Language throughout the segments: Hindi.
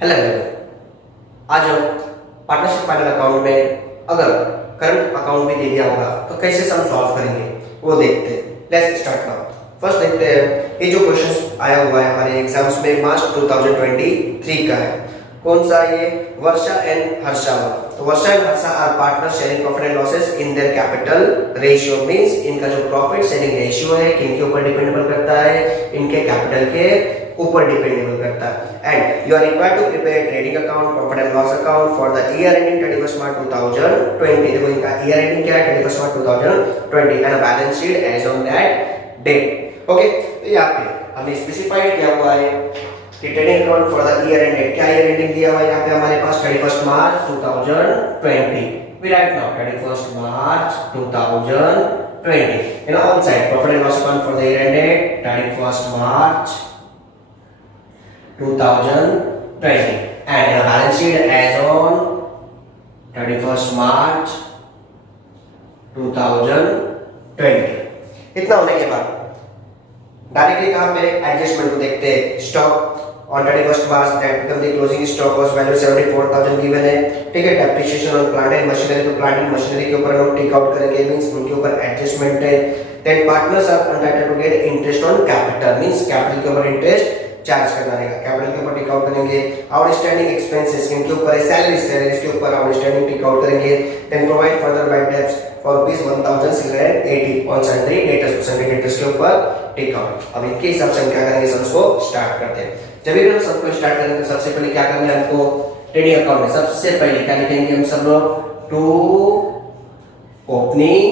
हेलो आज हम पार्टनरशिप फाइनल अकाउंट में अगर करंट अकाउंट भी दे दिया होगा तो कैसे सम सॉल्व करेंगे वो देखते हैं। Let's start now. फर्स्ट देखते हैं ये जो क्वेश्चन आया हुआ है हमारे एग्जाम्स में मार्च 2023 का है। कौन सा ये? वर्षा एंड हर्षा। तो Varsha and Harsha are partner sharing profit and losses in their capital ratio. Means इनका जो प्रॉफिट शेयरिंग रेशियो है किनके ऊपर डिपेंडेबल करता है? इनके कैपिटल के ऊपर डिपेंडेबल करता है। And you are required to prepare trading account, profit and loss account for the year ending 31 March 2020। देखो इनका ईयर एंडिंग क्या है? 31 March 2020 and balance sheet as on that date. Okay, तो यहाँ पे हमने स्पेसिफाइड किया हुआ है कि trading account for the year ended. क्या ईयर एंडिंग दिया हुआ है यहाँ पे हमारे पास? 31 March 2020। We right now 31 March 2020 and on side profit and loss account for the year ended 31st March 2020 and a balance sheet as on 31st March 2020। इतना होने के बाद डायरेक्टली कहां पे एडजस्टमेंट को देखते हैं। Stock on 31st March that become the closing stock was value 74,000 given है। ठीक है, depreciation on plant and machinery, तो प्लांट एंड मशीनरी के ऊपर हम टेक आउट करेंगे, मींस उनके ऊपर एडजस्टमेंट है। Then partners are entitled to get interest on capital, means capital के ऊपर इंटरेस्ट चार्ज करना रहेगा। कैपिटल के ऊपर टेक आउट करेंगे। आउटस्टैंडिंग एक्सपेंसेस किनके ऊपर है? सैलरीज के ऊपर आउटस्टैंडिंग टेक आउट करेंगे। Then provide further by debts for rupees 1680 on sundry debtors, sundry debtors के ऊपर टेक आउट। अब इनके हिसाब से हम क्या करेंगे? सम्स को स्टार्ट करते हैं। जब भी हम सबको स्टार्ट करेंगे तो सबसे पहले क्या करना है हमको? ट्रेडिंग अकाउंट में सबसे पहले क्या लिखेंगे हम सब लोग? To opening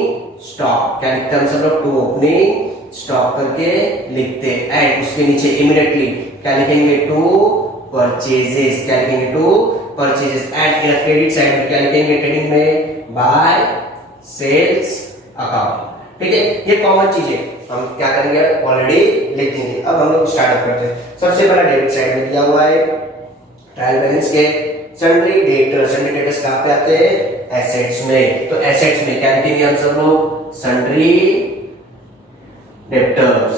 stock. क्या लिखते हैं हम सब लोग? टू ओपनिंग स्टॉक करके लिखते हैं। एंड उसके नीचे इमीडिएटली क्या लिखेंगे? To purchases. क्या लिखेंगे? To purchases. And in credit side में क्या लिखेंगे? ट्रेडिंग में बाय सेल्स अकाउंट। ठीक है, ये कॉमन चीज है, हम क्या करेंगे? ऑलरेडी लिख देंगे। अब हम लोग स्टार्ट करते हैं। सबसे पहला डेबिट साइड में दिया हुआ है ट्रायल बैलेंस के सन्ड्री डेटर्स। सन्ड्री डेटर्स कहां पे आते हैं? एसेट्स में। तो एसेट्स में क्या लिखेंगे हम सब लोग? Sundry debtors.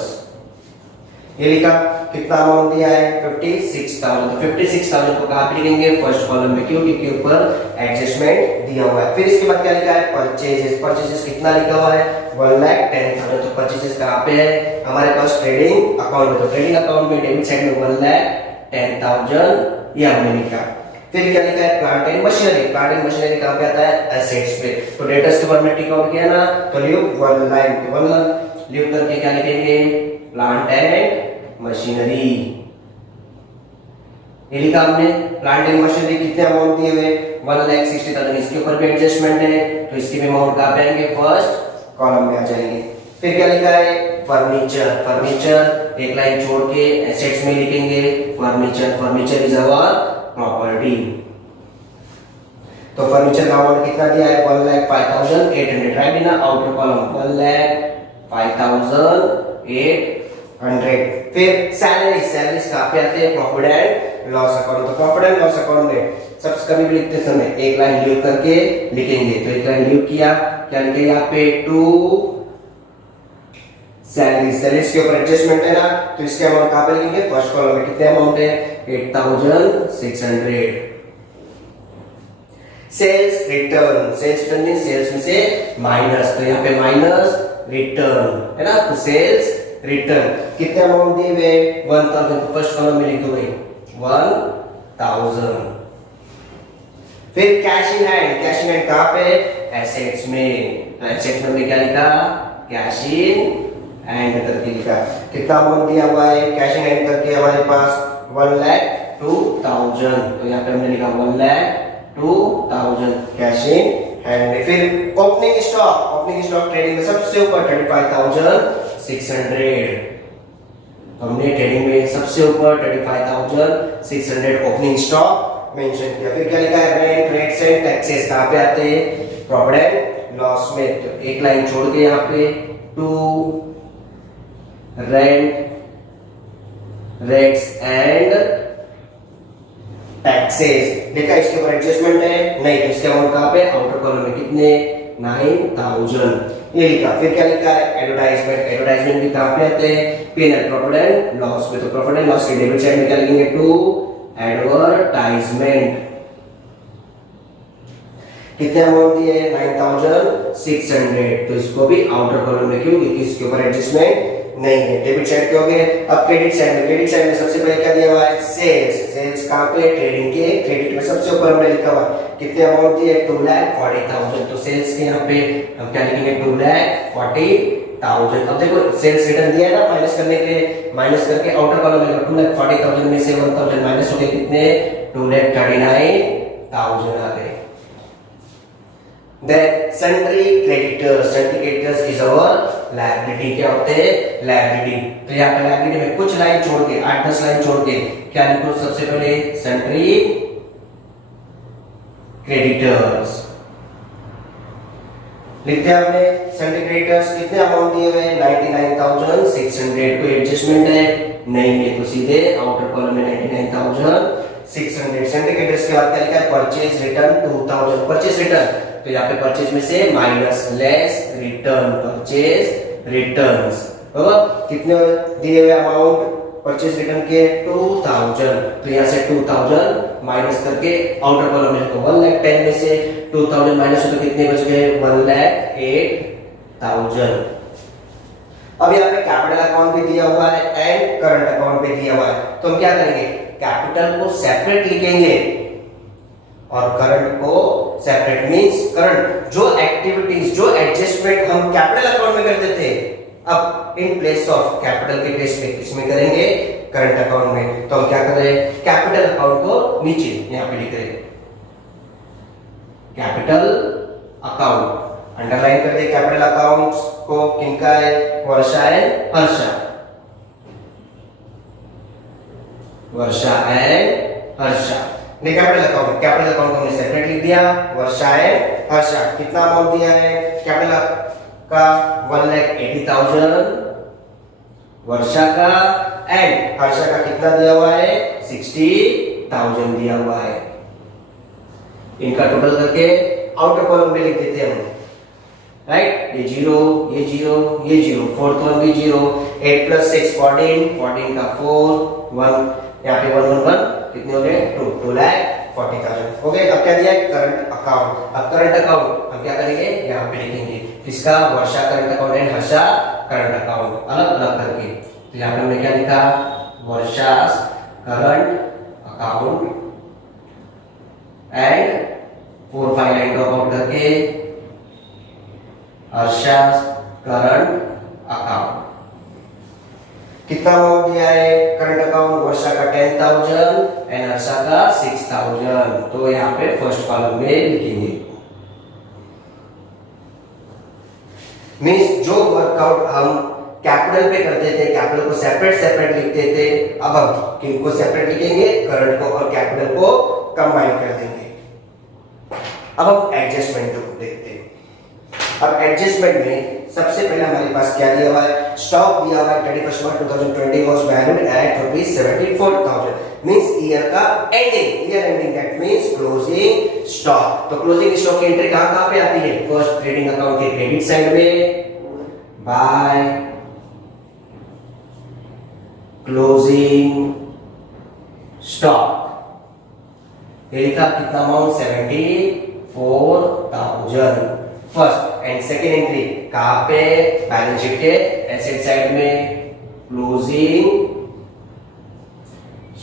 ये लिखा। कितना अमाउंट दिया है? 56,000। तो 56,000 को कहां पे लिखेंगे? फर्स्ट कॉलम में, क्योंकि के ऊपर एडजस्टमेंट दिया हुआ है। फिर इसके बाद क्या लिखा है? परचेजेस। परचेजेस कितना लिखा हुआ है? 1,10,000। तो परचेजेस कहां पे है? हमारे पास ट्रेडिंग अकाउंट में। तो ट्रेडिंग अकाउंट में डेबिट साइड में 1,10,000 ये हमने लिखा। फिर क्या लिखा है? Plant and machinery. Plant and machinery कहां पे आता है? एसेट्स पे। तो डेटर्स के ऊपर में टिक आउट किया ना, तो लीव 1 लाइन, 1 लीव करके क्या लिखेंगे? Plant and machinery. ये लिखा हमने। प्लांट एंड मशीनरी कितने अमाउंट दिए हुए? 1,60,000। इसके ऊपर भी एडजस्टमेंट है, तो इसके भी अमाउंट कहां पे आएंगे? फर्स्ट कॉलम में आ जाएंगे। फिर क्या लिखा है? फर्नीचर। फर्नीचर एक लाइन छोड़ के एसेट्स में लिखेंगे furniture. Furniture is our property. तो फर्नीचर का अमाउंट कितना दिया है? 1,05,800। Right in outer column 1,05,800। फिर सैलरी। सैलरीज कहां पे आते हैं? Profit and loss account. तो प्रॉफिट एंड लॉस अकाउंट में सबसे कभी भी लिखते समय एक लाइन लीव करके लिखेंगे। तो एक लाइन लीव किया, क्या लिखे यहाँ पे? To salaries. सैलरीज के ऊपर एडजस्टमेंट है ना, तो इसके अमाउंट कहां पे लिखेंगे? फर्स्ट कॉलम में। कितने अमाउंट है? 8,600। Sales return. Sales return means sales में से माइनस, तो यहाँ पे माइनस रिटर्न है ना। तो सेल्स रिटर्न कितने अमाउंट दिए हुए? 1,000। तो फर्स्ट कॉलम में लिख दो भाई 1,000। फिर cash in hand. Cash in hand कहां पे? एसेट्स में। तो एसेट्स में क्या लिखा? कैश इन हैंड करके लिखा। कितना अमाउंट दिया हुआ है कैश इन हैंड करके? हमारे पास 1,02,000। तो यहाँ पे हमने लिखा 1,02,000 कैश इन हैंड। फिर opening stock. Opening stock trading में सबसे ऊपर 35,600। तो हमने ट्रेडिंग में सबसे ऊपर 35,600 ओपनिंग स्टॉक मेंशन किया। फिर क्या लिखा है? रेंट, रेट्स एंड टैक्सेस कहां पे आते हैं? प्रॉफिट एंड लॉस में। तो एक लाइन छोड़ के यहाँ पे to rent, rates and taxes लिखा। इसके ऊपर एडजस्टमेंट है नहीं, तो इसके अमाउंट कहां पे? आउटर कॉलम में। कितने? 9,000 ये लिखा। फिर क्या लिखा है? एडवर्टाइजमेंट। एडवर्टाइजमेंट भी कहां पे आते हैं? P&L प्रॉफिट एंड लॉस में। तो प्रॉफिट एंड लॉस के डेबिट साइड में क्या लिखेंगे? टू एडवर्टाइजमेंट कितने अमाउंट दिए 9600, तो इसको भी आउटर कॉलम में, क्यों, क्योंकि इसके ऊपर एडजस्टमेंट नहीं है। डेबिट साइड के हो गए। अब क्रेडिट साइड में सबसे पहले क्या दिया हुआ है, सेल्स कहां पे, ट्रेडिंग के क्रेडिट में सबसे ऊपर हमने लिखा हुआ कितने अमाउंट दिए 2,40,000, तो सेल्स के यहाँ पे हम क्या लिखेंगे 2,40,000। अब देखो सेल्स रिटर्न दिया है ना, माइनस करने के लिए, माइनस करके आउटर कॉलम में 2,40,000 में से 1,000 माइनस हो गए कितने 2,39,000 आ गए। Then sundry creditors is our liability, क्या होते हैं liability। तो यहाँ पे liability में कुछ लाइन छोड़ के 8-10 लाइन छोड़ के क्या लिखो, सबसे पहले sundry creditors लिखते हैं हमने। sundry creditors कितने अमाउंट दिए हुए 99,600, कोई एडजस्टमेंट है नहीं है, तो सीधे आउटर कॉलम में 99,600। sundry creditors के बाद क्या लिखा है, परचेज रिटर्न 2,000, परचेज रिटर्न, तो यहाँ पे परचेज में से minus less return, purchase returns, कितने दिए हुए अमाउंट परचेज रिटर्न के 2,000, तो यहाँ से 2,000 माइनस करके आउटर कॉलम में लिखो 1,10,000 में से 2,000 माइनस हो तो कितने बच गए 1,08,000। अब यहाँ पे कैपिटल अकाउंट भी दिया हुआ है एंड करंट अकाउंट भी दिया हुआ है, तो हम क्या करेंगे, कैपिटल को सेपरेट लिखेंगे और करंट को सेपरेट। मींस करंट जो एक्टिविटीज, जो एडजस्टमेंट हम कैपिटल अकाउंट में करते थे, अब इन प्लेस ऑफ कैपिटल के प्लेस में किसमें करेंगे, करंट अकाउंट में। तो हम क्या कर रहे हैं, कैपिटल अकाउंट को नीचे यहां पे लिख रहे हैं, कैपिटल अकाउंट अंडरलाइन कर दे। कैपिटल अकाउंट्स को किनका है, Varsha and Harsha, Varsha and Harsha. Capital account हमने सेपरेट लिख दिया, वर्षा एंड हर्षा। कितना अमाउंट दिया है कैपिटल का 1,80,000 वर्षा का, एंड हर्षा का कितना दिया हुआ है 60,000 दिया हुआ है। इनका टोटल करके आउटर कॉलम में लिख देते हैं हम, राइट। ये 0, ये 0, ये 0, फोर्थ वन भी 0, 8 + 6 14 का 4 1, यहाँ पे 1 1 1 कितने हो गए 2,40,000 हो गए। अब क्या दिया है, करंट अकाउंट। अब करंट अकाउंट हम क्या करेंगे, यहाँ पे लिखेंगे इसका Varsha current account and Harsha current account अलग अलग करके। तो यहाँ पे हमने क्या लिखा, Varsha current account and 4-5 line drop out करके हर्षा करंट अकाउंट। कितना अमाउंट दिया है करंट अकाउंट, वर्षा का 10,000 एंड हर्षा का 6,000, तो यहाँ पे फर्स्ट कॉलम में लिखेंगे। मींस जो वर्कआउट हम कैपिटल पे करते थे, कैपिटल को सेपरेट लिखते थे, अब हम किनको सेपरेट लिखेंगे, करंट को और कैपिटल को कंबाइन कर देंगे। अब हम एडजस्टमेंट को देखते हैं। अब एडजस्टमेंट में सबसे पहले हमारे पास क्या दिया हुआ है, स्टॉक दिया हुआ है 31 March 2020 was valued at ₹74,000, means year का ending, year ending, that means closing stock. तो क्लोजिंग स्टॉक की एंट्री कहां पे आती है, फर्स्ट ट्रेडिंग अकाउंट के क्रेडिट साइड में बाय क्लोजिंग स्टॉक। ये लिखा कितना amount 74,000 first, and second entry कहां पे, बैलेंस शीट के एसेट साइड में क्लोजिंग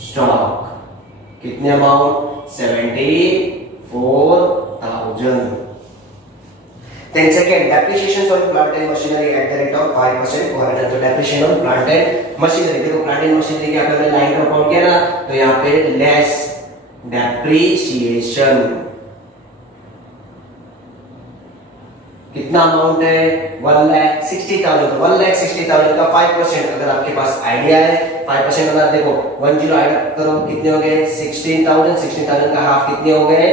स्टॉक, कितने amount 74,000। Then second, depreciation on plant and machinery at the rate of 5% per annum। तो depreciation on plant and machinery, देखो plant and machinery के आपने लाइन ड्रॉप आउट किया ना, तो यहाँ पे less depreciation कितना अमाउंट है 1,60,000, 1,60,000 का 5%। अगर आपके पास आइडिया है 5% अगर देखो 10 ऐड करो कितने हो गए 16,000 का हाफ कितने हो गए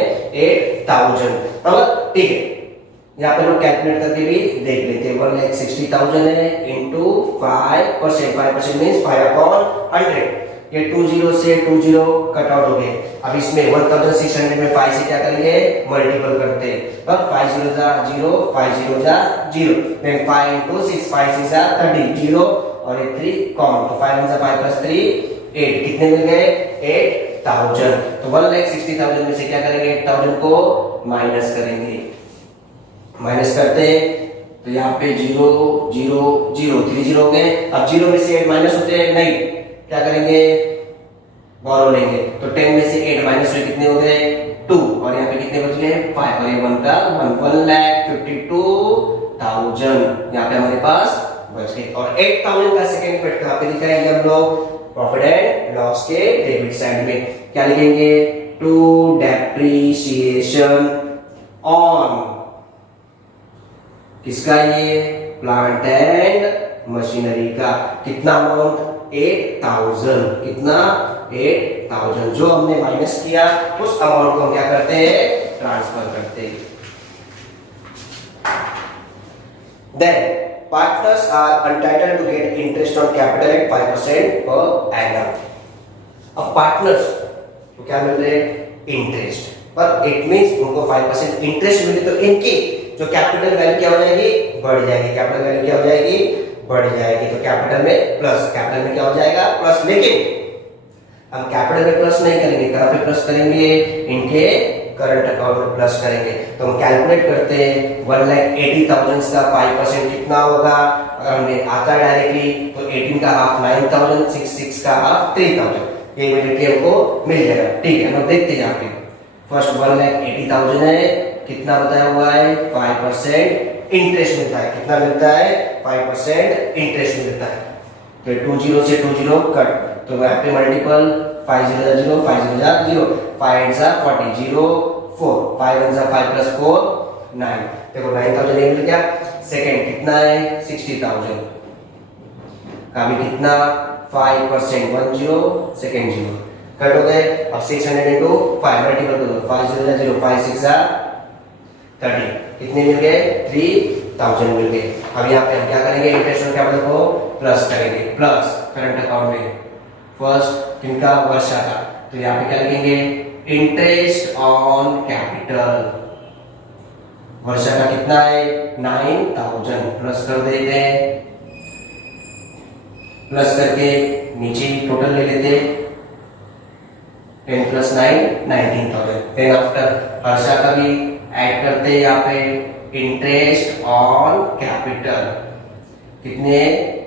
8,000, बराबर, ठीक है। यहाँ पे लोग कैलकुलेट करके भी देख लेते हैं। 1,60,000 है इंटू 5%, 5% मींस 5/100। ये 20 से 20 कट आउट हो गए। अब इसमें 1,600 में 5 से क्या करेंगे, मल्टीपल करते हैं। अब 5 0 जा 0, 5 0 जा 0, then 5 into 6, 5 6 जा 30, 0 और 3 कॉमन, तो 5 1 जा 5 + 3 8, कितने मिल गए 8,000। तो 1,60,000 में से क्या करेंगे, 8,000 को माइनस करेंगे। माइनस करते हैं तो यहाँ पे 0 0 0 3 0 हो गए। अब 0 में से 8 माइनस होते हैं नहीं, क्या करेंगे, बोरो लेंगे। तो 10 में से 8 माइनस हुए, कितने हो गए 2, और यहाँ पे कितने बच गए 5, और ये 1 का 1,52,000 यहाँ पे हमारे पास बच गए। और 8,000 का सेकंड इफेक्ट कहाँ पे दिखाएंगे हम लोग, प्रॉफिट एंड लॉस के डेबिट साइड में। क्या लिखेंगे, टू डेप्रिसिएशन ऑन, किसका, ये प्लांट एंड मशीनरी का। कितना अमाउंट, 8,000। कितना, 8,000। जो हमने माइनस किया उस अमाउंट को हम क्या करते हैं, ट्रांसफर करते हैं। Then partners are entitled to get interest on capital at 5% per annum. अब पार्टनर्स को क्या मिल रहे हैं, इंटरेस्ट, पर इट मींस उनको 5% इंटरेस्ट मिले तो इनकी जो कैपिटल वैल्यू क्या हो जाएगी, बढ़ जाएगी। कैपिटल वैल्यू क्या हो जाएगी, बढ़ जाएगी। तो कैपिटल में प्लस, कैपिटल में क्या हो जाएगा, प्लस। लेकिन हम कैपिटल में प्लस नहीं करेंगे, कहां पे प्लस करेंगे, इनके करंट अकाउंट में प्लस करेंगे। तो हम कैलकुलेट करते हैं 1,80,000 का 5% कितना होगा। अगर हमें आता डायरेक्टली तो 18 का हाफ 9,000, 6 का हाफ 3,000, ये इमीडिएटली हमको मिल जाएगा। ठीक है, हम देखते हैं यहाँ पे फर्स्ट 1,80,000 है, कितना बताया हुआ है, 5% इंटरेस्ट मिलता है। कितना मिलता है, 5% इंटरेस्ट मिलता है। तो 20 से 20 कट, तो यहाँ पे मल्टीपल 5 0 0 5 0 0 5 8 40 0 4 5 1 5 प्लस 4 9। देखो 9,000 ये मिल गया। सेकंड कितना है, 60,000 का भी कितना, 5% 1 0 सेकंड 0 कट हो गए। अब 600 इनटू 5 मल्टीपल करो, 5 0 0 5 6 30, कितने मिल गए, 3,000 मिल गए। अब यहाँ पे हम क्या करेंगे, इंटरेस्ट ऑन कैपिटल को प्लस करेंगे, प्लस करंट अकाउंट में फर्स्ट किनका, वर्षा का। तो यहाँ पे क्या लिखेंगे, इंटरेस्ट ऑन कैपिटल, वर्षा का कितना है 9,000, प्लस कर देते हैं। प्लस करके नीचे टोटल ले लेते हैं, 10 + 9 19,000। देन आफ्टर वर्षा का भी ऐड करते हैं यहाँ पे इंटरेस्ट ऑन कैपिटल, कितने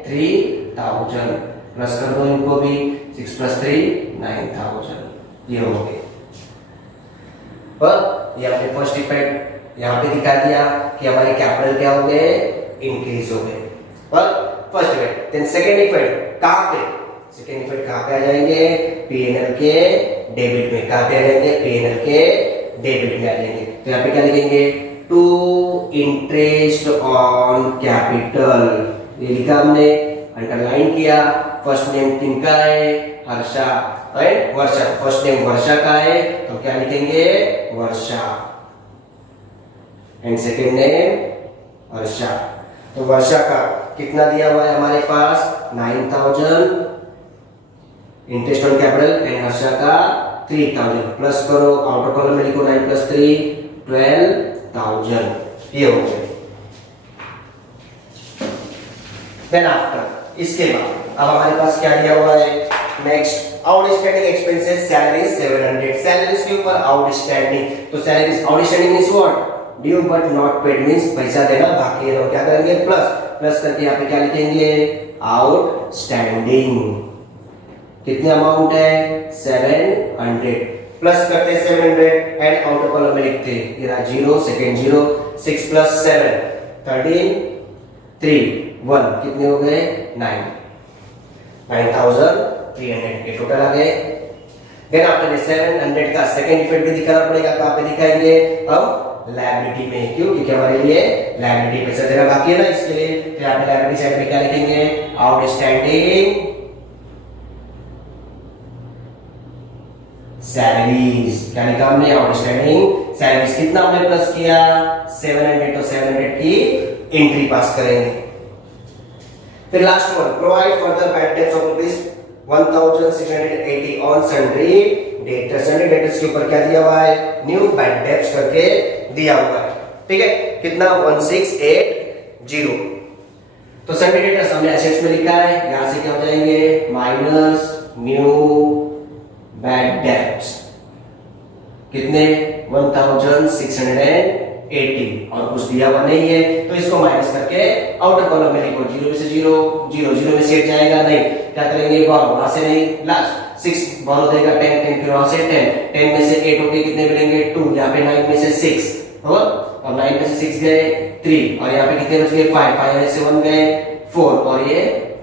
3,000, प्लस कर दो इनको भी, 6 + 3 9,000, ये हो गए। पर ये अपने फर्स्ट इफेक्ट यहाँ पे दिखा दिया कि हमारे कैपिटल क्या हो गए, इंक्रीज हो गए। पर first effect. Then second effect कहाँ पे, सेकंड इफेक्ट कहाँ पे आ जाएंगे, पीएनएल के डेबिट में। कहाँ पे आ जाएंगे, पीएनएल के डेबिट में आ जाएंगे। तो यहाँ पे क्या लिखेंगे, टू इंटरेस्ट ऑन कैपिटल, ये लिखा हमने, अंडरलाइन किया। फर्स्ट नेम किनका है, Harsha and Varsha. First name Varsha का है तो क्या लिखेंगे, Varsha, and second name Harsha. तो वर्षा का कितना दिया हुआ है हमारे पास, 9,000 interest on capital, and Harsha का 3,000। प्लस करो, आउटर कॉलम में लिखो 9 + 3 12,000, ये हो गया। देन आफ्टर, इसके बाद अब हमारे पास क्या दिया हुआ है, next outstanding expenses, salary 700। Salaries के ऊपर आउटस्टैंडिंग, तो salaries outstanding means what, due but not paid means पैसा देना बाकी है। तो क्या करेंगे, प्लस, प्लस करके यहाँ पे क्या लिखेंगे, आउटस्टैंडिंग, कितने अमाउंट है 700, प्लस करते 700 एंड आउटर कॉलम में लिखते हैं 0 सेकंड 0 6 + 7 13 3 1, कितने हो गए 9,300 के टोटल आ गए। देन आफ्टर 700 का सेकंड इफेक्ट भी दिखाना पड़ेगा। कहां पे दिखाएंगे, हम लायबिलिटी में। क्यों, क्योंकि हमारे लिए लायबिलिटी पैसा देना बाकी है ना, इसके लिए। तो यहाँ पे लायबिलिटी साइड पे क्या लिखेंगे, आउटस्टैंडिंग सैलरीज। क्या लिखा हमने, आउटस्टैंडिंग सैलरीज। कितना हमने प्लस किया 700, तो 700 की एंट्री पास करेंगे। फिर last one, provide further bad debts of ₹1,680 on sundry debtors. Sundry debtors के ऊपर क्या दिया हुआ है, न्यू बैड डेट्स करके दिया हुआ है। ठीक है, कितना 1680। तो सन्ड्री डेटर्स हमने एसेट्स में लिखा है, यहां से क्या हो जाएंगे, माइनस न्यू बैड डेट। कितने 1680 और कुछ दिया हुआ नहीं है तो इसको माइनस करके आउटर कॉलम में लिखो। 0 में से 0 0 0 में से 8 जाएगा नहीं, क्या करेंगे वहां से नहीं लास्ट 6 बोरो देगा 10 10 फिर वहां से 10 में से 8 होके कितने मिलेंगे 2, यहाँ पे 9 में से 6 और 9 में से 6 गए 3 और यहाँ पे कितने बच गए 5 में से 1 गए 4 और ये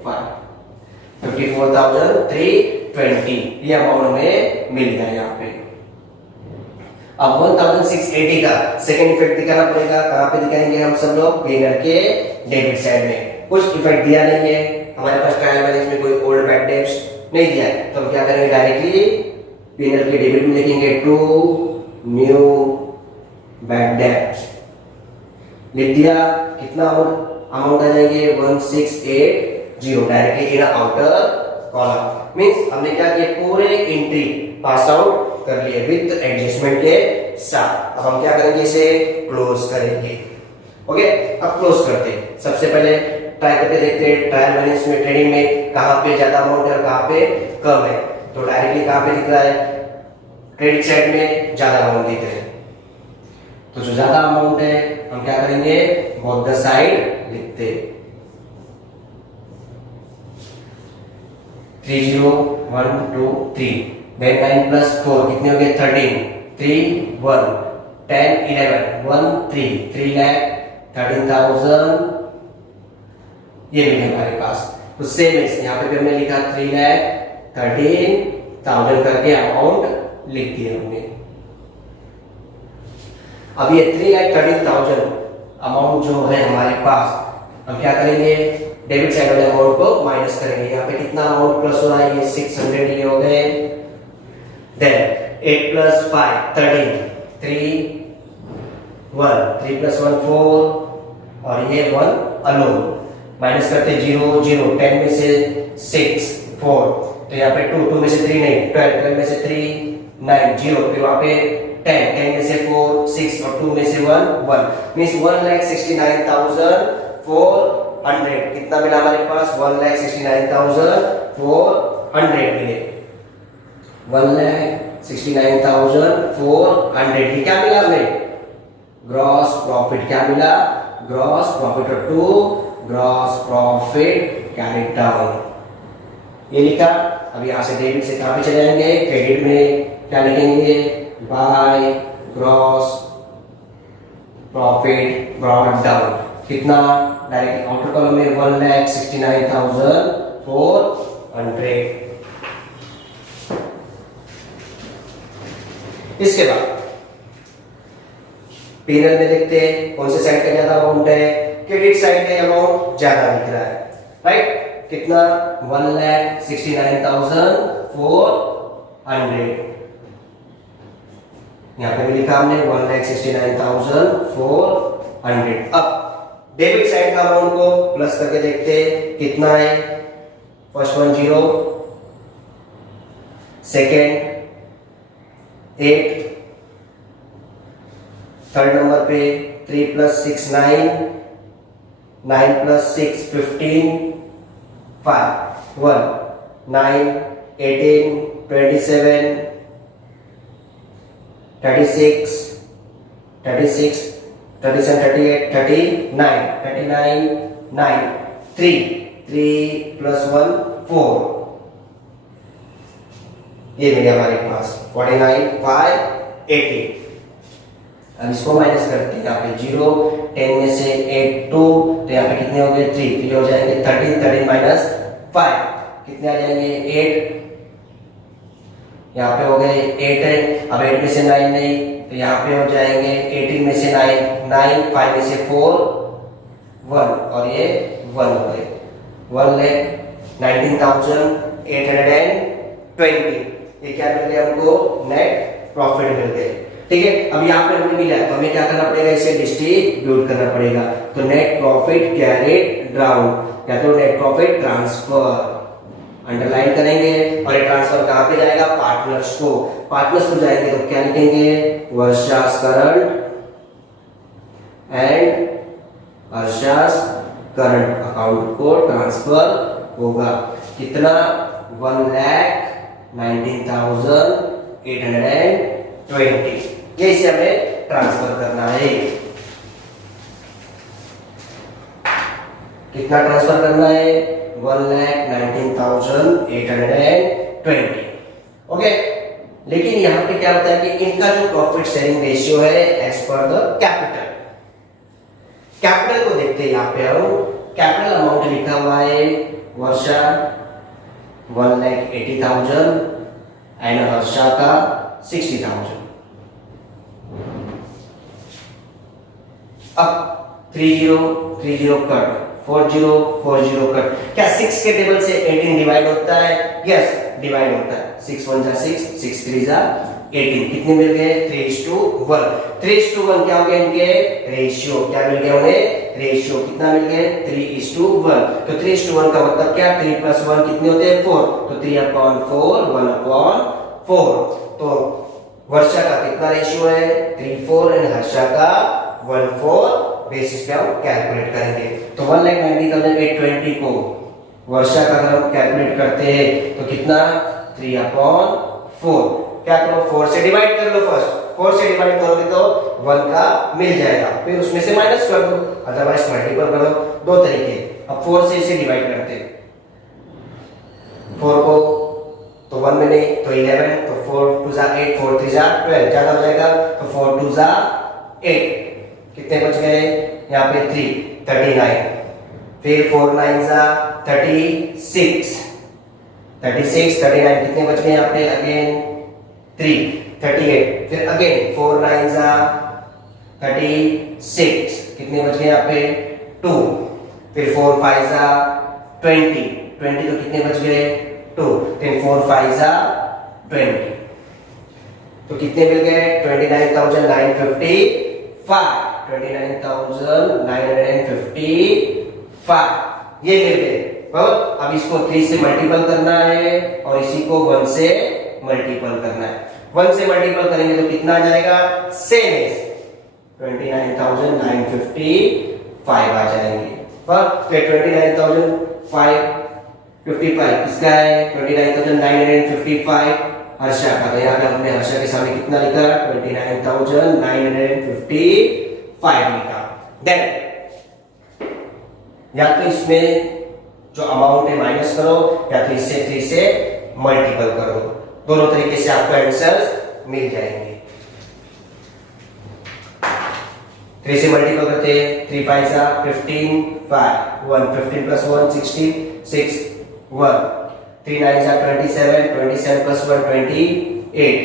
5 54,320 ये अमाउंट में मिल गया यहाँ पे। अब 1680 का सेकंड इफेक्ट दिखाना पड़ेगा। कहां पे दिखाएंगे हम सब लोग पीएनएल के डेबिट साइड में। कुछ इफेक्ट दिया नहीं है हमारे पास, ट्रायल बैलेंस में कोई ओल्ड बैड डेब्ट्स नहीं दिया है तो हम क्या करेंगे डायरेक्टली पीएनएल के डेबिट में लिखेंगे टू न्यू बैड डेब्ट्स लिख दिया। कितना अमाउंट आ जाएंगे 1680 directly in outer column. Means हमने क्या किया पूरे एंट्री पास आउट कर लिए विद एडजस्टमेंट के साथ। अब हम क्या करेंगे इसे क्लोज करेंगे। ओके अब क्लोज करते हैं। सबसे पहले ट्राई करके देखते हैं ट्रायल बैलेंस में ट्रेडिंग में कहां पे ज्यादा अमाउंट है और कहां पे कम है। तो डायरेक्टली कहां पे दिख रहा है क्रेडिट साइड में ज्यादा अमाउंट दिख रहा है तो जो ज्यादा अमाउंट है हम क्या करेंगे बोथ द साइड लिखते 30,123 then 9 plus 4 कितने हो गए 13 3 1 10 11 1 3 3 lakh 13,000 ये मिले हमारे पास। तो सेम है यहाँ पे भी हमने लिखा 3,13,000 करके अमाउंट लिख दिया हमने। अब ये 3,13,000 अमाउंट जो है हमारे पास हम क्या करेंगे डेबिट साइड वाले अमाउंट को माइनस करेंगे। यहाँ पे कितना अमाउंट प्लस हो रहा है ये 600 ये हो गए। Then 8 plus 5 13 3 1 3 plus 1 4 और ये 1 अलोन माइनस करते 0 0 10 में से 6 4 तो यहाँ पे 2 2 में से 3 नहीं 12 12 में से 3 9 0 फिर वहां पे 10 10 में से 4 6 और 2 में से 1 1 मींस 1,69,400 कितना मिला हमारे पास 1,69,400 मिले। 1,69,400 क्या मिला हमें ग्रॉस प्रॉफिट। क्या मिला ग्रॉस प्रॉफिट और to gross profit carried down ये लिखा। अब यहां से डेबिट से कहां पे चले जाएंगे क्रेडिट में क्या लिखेंगे by gross profit brought down कितना डायरेक्ट आउटर कॉलम में 1,69,400। इसके बाद पीएनएल में देखते हैं कौन से साइड का ज्यादा अमाउंट है। क्रेडिट साइड में अमाउंट ज्यादा दिख रहा है राइट कितना 1,69,400 यहाँ पे भी लिखा हमने 1,69,400। अब डेबिट साइड का अमाउंट को प्लस करके देखते हैं कितना है। First one 0 second 8 third number पे 3 plus 6 9 9 plus 6 15 5 1 9 18 27 36 36 37 38 39 39 9 3 3 plus 1 4 ये मिले हमारे पास 49,580। अब इसको माइनस करते हैं यहाँ पे 0 10 में से 8 2 तो यहाँ पे कितने हो गए 3 तो ये हो जाएंगे 13 13 माइनस 5 कितने आ जाएंगे 8 यहाँ पे हो गए 8 है। अब 8 में से 9 नहीं तो यहाँ पे हो जाएंगे 18 में से 9 9 5 में से 4 1 और ये 1 हो गए 1,19,820 ये क्या मिल गया हमको नेट प्रॉफिट मिल गए। ठीक है अब यहाँ पे हमें मिला तो हमें क्या करना पड़ेगा इसे डिस्ट्रीब्यूट करना पड़ेगा। तो नेट प्रॉफिट कैरिड डाउन या तो नेट प्रॉफिट ट्रांसफर अंडरलाइन करेंगे और ये ट्रांसफर कहां पे जाएगा पार्टनर्स को जाएंगे तो क्या लिखेंगे वर्षास current and Varsha's current account को ट्रांसफर होगा कितना 1,19,820 20, ये इसे हमें ट्रांसफर करना है। कितना ट्रांसफर करना है? 1,19,820। ओके, लेकिन यहाँ पे क्या होता है कि इनका जो प्रॉफिट शेयरिंग रेशियो है as per the capital. Capital को देखते हैं, यहाँ पे हम कैपिटल अमाउंट लिखा हुआ है वर्षा 1,80,000 एंड हर्षा का 60,000। अब 30 कट, 40 कट। क्या 6 के टेबल से 18 डिवाइड होता है? यस, डिवाइड होता है। 6 1 जा 6, 6 3 जा 18। कितने मिल गए? 3:1। 3:1 क्या हो गया इनके? रेशियो। क्या मिल गया उन्हें? रेशियो। कितना मिल गया? 3:1। तो 3:1 का मतलब क्या? 3 + 1 कितने होते हैं? 4। तो 3/4, 1/4। तो वर्षा का कितना रेशियो है? 3:4 एंड हर्षा का 1:4 बेसिस पे हम कैलकुलेट करेंगे। तो 1,90,820 को वर्षा का अगर हम कैलकुलेट करते हैं तो कितना? 3/4। क्या करो? 4 से डिवाइड कर लो। फर्स्ट 4 से डिवाइड करोगे तो 1 का मिल जाएगा, फिर उसमें से माइनस कर दो, अदरवाइज मल्टीपल करो। दो तरीके। अब 4 से इसे डिवाइड करते हैं, 4 को तो 1 में नहीं तो 11, तो 4 2 जा 8, 4 3 जा 12, ज्यादा हो जाएगा तो 4 2 जा 8। कितने बच गए? यहाँ पे 3 39, फिर 4 9 जा 36, 39 कितने बच गए यहाँ पे? अगेन 3 38, फिर अगेन 4 9 जा 36, कितने बच गए यहाँ पे? 2, फिर 4 5 जा 20 तो कितने बच गए? 2, फिर 4 5 जा 20, तो कितने मिल गए? 29,955 ये मिल गए। अब इसको 3 से मल्टीपल करना है और इसी को 1 से मल्टीपल करना है। 1 से मल्टीपल करेंगे तो कितना आ जाएगा? सेम है 29,955 आ जाएंगे। पर 29,555 किसका है? 29,955 हर्षा का। तो यहाँ पे हमने हर्षा के सामने कितना लिखा? 29,955 लिखा। देन या तो इसमें जो अमाउंट है माइनस करो या तो इससे 3 से मल्टीपल करो। दोनों तरीके से आपको आंसर्स मिल जाएंगे। 3 से मल्टीपल करते हैं, 3 5 जा 15 5 1 15 + 1 16 6 1 3 9 जा 27 27 + 1 28 8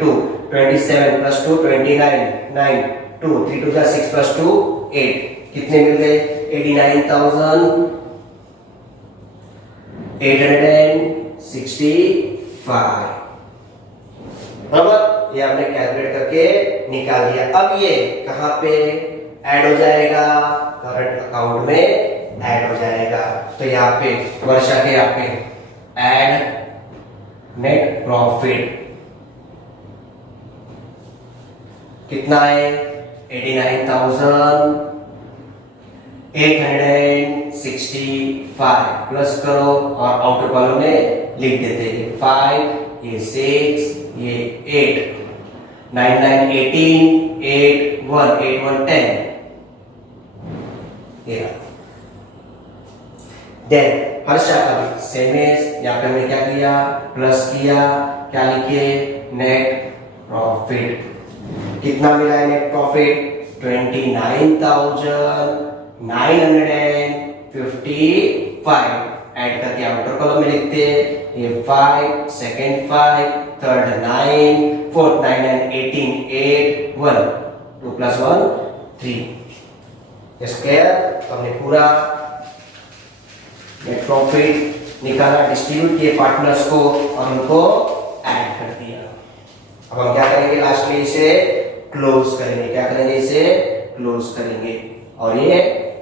2 27 + 2 29 9 2 3 2 जा 6 + 2 8 कितने मिल गए? 89,865। बराबर, ये हमने कैलकुलेट करके निकाल दिया। अब ये कहां पे ऐड हो जाएगा? करंट अकाउंट में ऐड हो जाएगा। तो यहाँ पे वर्षा के यहाँ पे ऐड नेट प्रॉफिट कितना है? 89,865 प्लस करो और आउटर कॉलम में लिख देते हैं 5 ये 6 ये 8 9 9 18 8 1 8 1 10 ये। देन हर्षा का भी सेम है। यहाँ पे हमने क्या किया? प्लस किया, क्या लिखे? Net profit. कितना मिला है नेट प्रॉफिट? 29,955 ऐड करके आउटर कॉलम में लिखते हैं। ये 5 सेकंड 5 थर्ड 9 फोर्थ 9 9 18 8 1 2 + 1 3। क्लियर? हमने पूरा नेट प्रॉफिट निकाला, डिस्ट्रीब्यूट किए पार्टनर्स को और उनको ऐड कर दिया। अब हम क्या करेंगे? लास्ट में इसे क्लोज करेंगे। क्या करेंगे? इसे क्लोज करेंगे और ये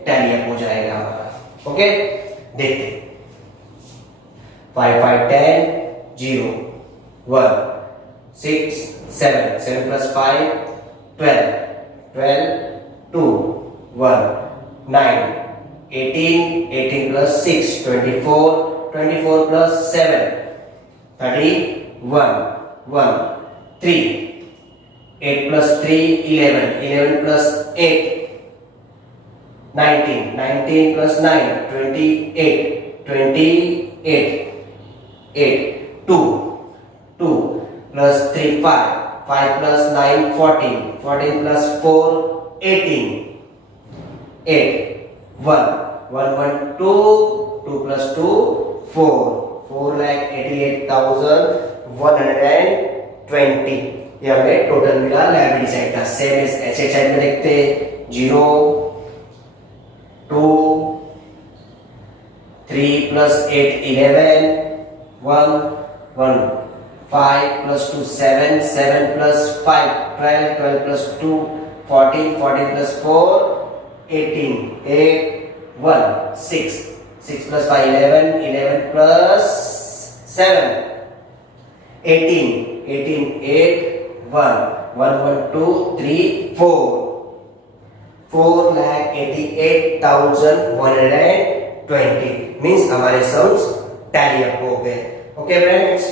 टैली अप हो जाएगा हमारा। ओके, देखते 5 5 10 0 1 6 7 7 + 5 12 12 2 1 9 18 18 + 6 24 24 + 7 31 1 3 8 plus 3 11, 11 plus 8 19, 19 plus 9 28, 28 8 2, 2 plus 3 5, 5 plus 9 14, 14 plus 4 18, 8 1, 1 1 2, 2 plus 2 4, 4,88,120। ये हमें टोटल मिला लायबिलिटी साइड का। सेम एसेट साइड में देखते हैं 0 2 3 plus 8 11 1 1 5 plus 2 7 7 plus 5 12 12 plus 2 14 14 plus 4 18 8 1 6 6 plus 5 11 11 plus 7 18 18 8 1 1 1 2 3 4 4,88,120 means हमारे सम्स टैली अप हो गए। Okay friends.